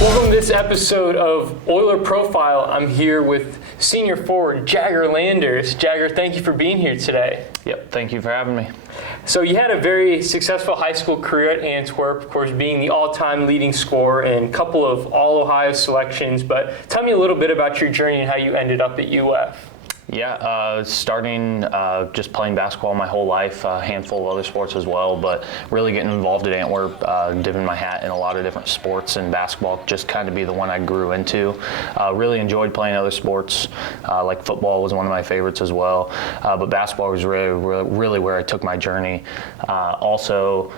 Welcome to this episode of Oiler Profile. I'm here with senior forward Jagger Landers. Jagger, thank you for being here today. Yep, thank you for having me. So you had a very successful high school career at Antwerp, of course, being the all-time leading scorer and a couple of All-Ohio selections. But tell me a little bit about your journey and how you ended up at UF. Yeah, starting just playing basketball my whole life, a handful of other sports as well, but really getting involved at Antwerp, dipping my hat in a lot of different sports, and basketball just kind of be the one I grew into. Really enjoyed playing other sports, like football was one of my favorites as well, but basketball was really where I took my journey. Also,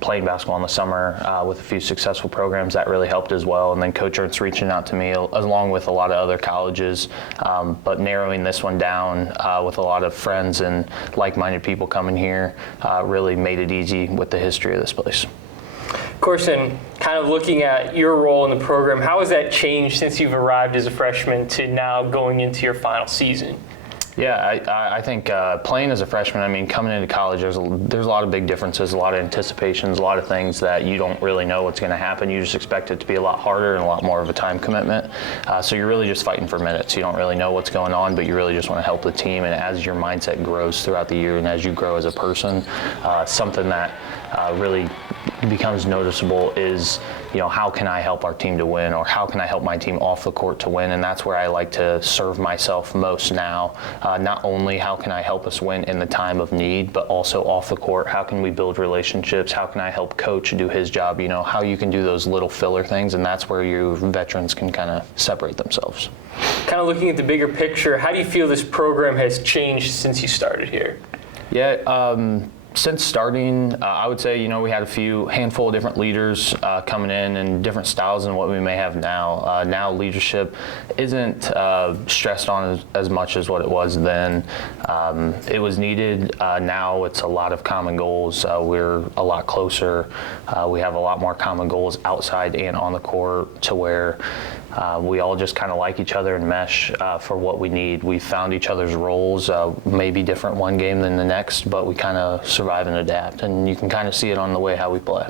playing basketball in the summer with a few successful programs, that really helped as well, and then Coach Ernst reaching out to me along with a lot of other colleges, but narrowing this one down with a lot of friends and like-minded people coming here really made it easy with the history of this place. Of course, and kind of looking at your role in the program, how has that changed since you've arrived as a freshman to now going into your final season? Yeah, I think playing as a freshman, I mean, coming into college, there's a lot of big differences, a lot of anticipations, a lot of things that you don't really know what's going to happen. You just expect it to be a lot harder and a lot more of a time commitment. So you're really just fighting for minutes. You don't really know what's going on, but you really just want to help the team. And as your mindset grows throughout the year and as you grow as a person, something that really becomes noticeable is, you know, how can I help our team to win, or how can I help my team off the court to win? And that's where I like to serve myself most now. Not only how can I help us win in the time of need, but also off the court, how can we build relationships? How can I help Coach do his job? You know, how you can do those little filler things, and that's where you veterans can kind of separate themselves. Kind of looking at the bigger picture, how do you feel this program has changed since you started here? Yeah, since starting, I would say, you know, we had a handful of different leaders coming in and different styles than what we may have now. Now leadership isn't stressed on as much as what it was then. It was needed. Now it's a lot of common goals. We're a lot closer. We have a lot more common goals outside and on the court, to where we all just kind of like each other and mesh for what we need. We found each other's roles, maybe different one game than the next, but we kind of survive and adapt, and you can kind of see it on the way how we play.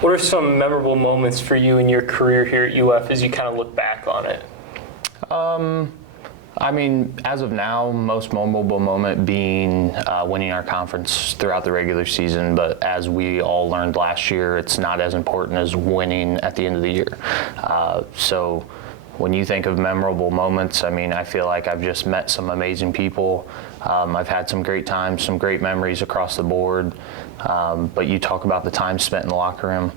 What are some memorable moments for you in your career here at UF as you kind of look back on it? I mean, as of now, most memorable moment being winning our conference throughout the regular season, but as we all learned last year, it's not as important as winning at the end of the year. So when you think of memorable moments, I mean, I feel like I've just met some amazing people. I've had some great times, some great memories across the board. But you talk about the time spent in the locker room,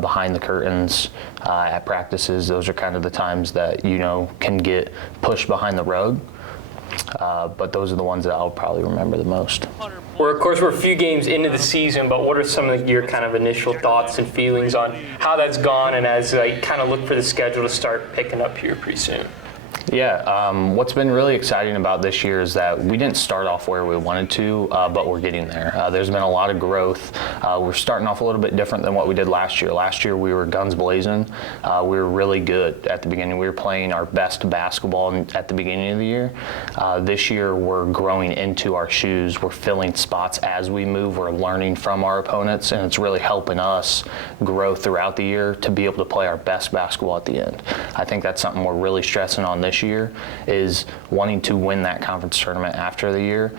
behind the curtains, at practices. Those are kind of the times that, you know, can get pushed behind the rug. But those are the ones that I'll probably remember the most. We're a few games into the season, but what are some of your kind of initial thoughts and feelings on how that's gone, and as I kind of look for the schedule to start picking up here pretty soon? Yeah, what's been really exciting about this year is that we didn't start off where we wanted to, but we're getting there. There's been a lot of growth. We're starting off a little bit different than what we did last year. Last year we were guns blazing. We were really good at the beginning. We were playing our best basketball at the beginning of the year. This year we're growing into our shoes. We're filling spots as we move. We're learning from our opponents, and it's really helping us grow throughout the year to be able to play our best basketball at the end. I think that's something we're really stressing on this year, is wanting to win that conference tournament after the year,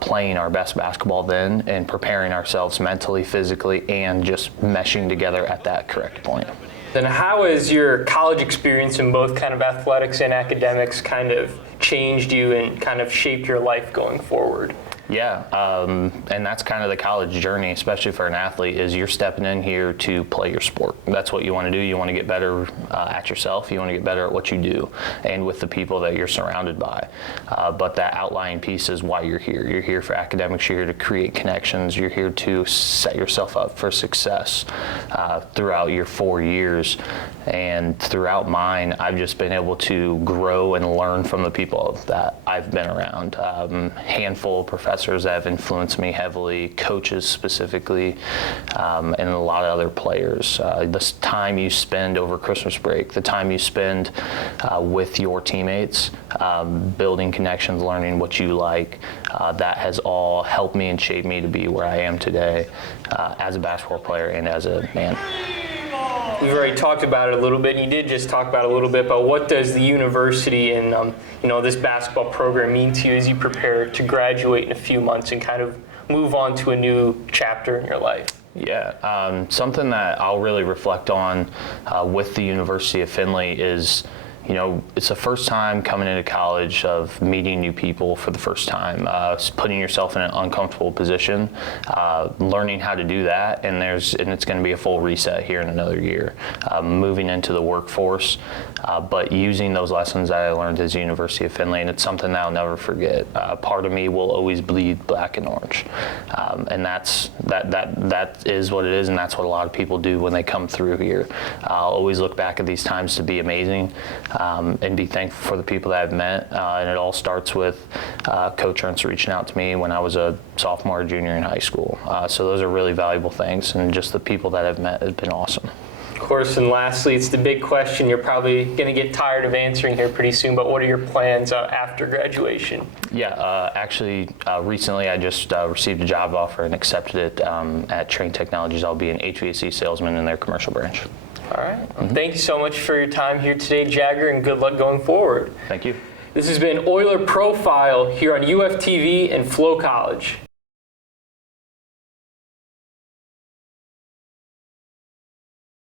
playing our best basketball then, and preparing ourselves mentally, physically, and just meshing together at that correct point. Then how has your college experience in both kind of athletics and academics kind of changed you and kind of shaped your life going forward? Yeah, and that's kind of the college journey, especially for an athlete, is you're stepping in here to play your sport. That's what you want to do. You want to get better at yourself. You want to get better at what you do and with the people that you're surrounded by. But that outlying piece is why you're here. You're here for academics. You're here to create connections. You're here to set yourself up for success throughout your 4 years. And throughout mine, I've just been able to grow and learn from the people that I've been around. Handful of professors that have influenced me heavily, coaches specifically, and a lot of other players. This time you spend over Christmas break, the time you spend with your teammates, building connections, learning what you like, that has all helped me and shaped me to be where I am today as a basketball player and as a man. We've already talked about it a little bit, and you did just talk about it a little bit, but what does the university and this basketball program mean to you as you prepare to graduate in a few months and kind of move on to a new chapter in your life? Yeah, something that I'll really reflect on with the University of Findlay is, it's the first time coming into college of meeting new people for the first time, putting yourself in an uncomfortable position, learning how to do that, and it's going to be a full reset here in another year, moving into the workforce, but using those lessons that I learned at the University of Findlay, and it's something that I'll never forget. Part of me will always bleed black and orange, and that is what it is, and that's what a lot of people do when they come through here. I'll always look back at these times to be amazing. And be thankful for the people that I've met. And it all starts with Coach Ernst reaching out to me when I was a sophomore or junior in high school. So those are really valuable things, and just the people that I've met have been awesome. Of course, and lastly, it's the big question you're probably going to get tired of answering here pretty soon, but what are your plans after graduation? Yeah, actually, recently I just received a job offer and accepted it at Train Technologies. I'll be an HVAC salesman in their commercial branch. All right. Well, thank you so much for your time here today, Jagger, and good luck going forward. Thank you. This has been Oiler Profile here on UFTV and Flow College.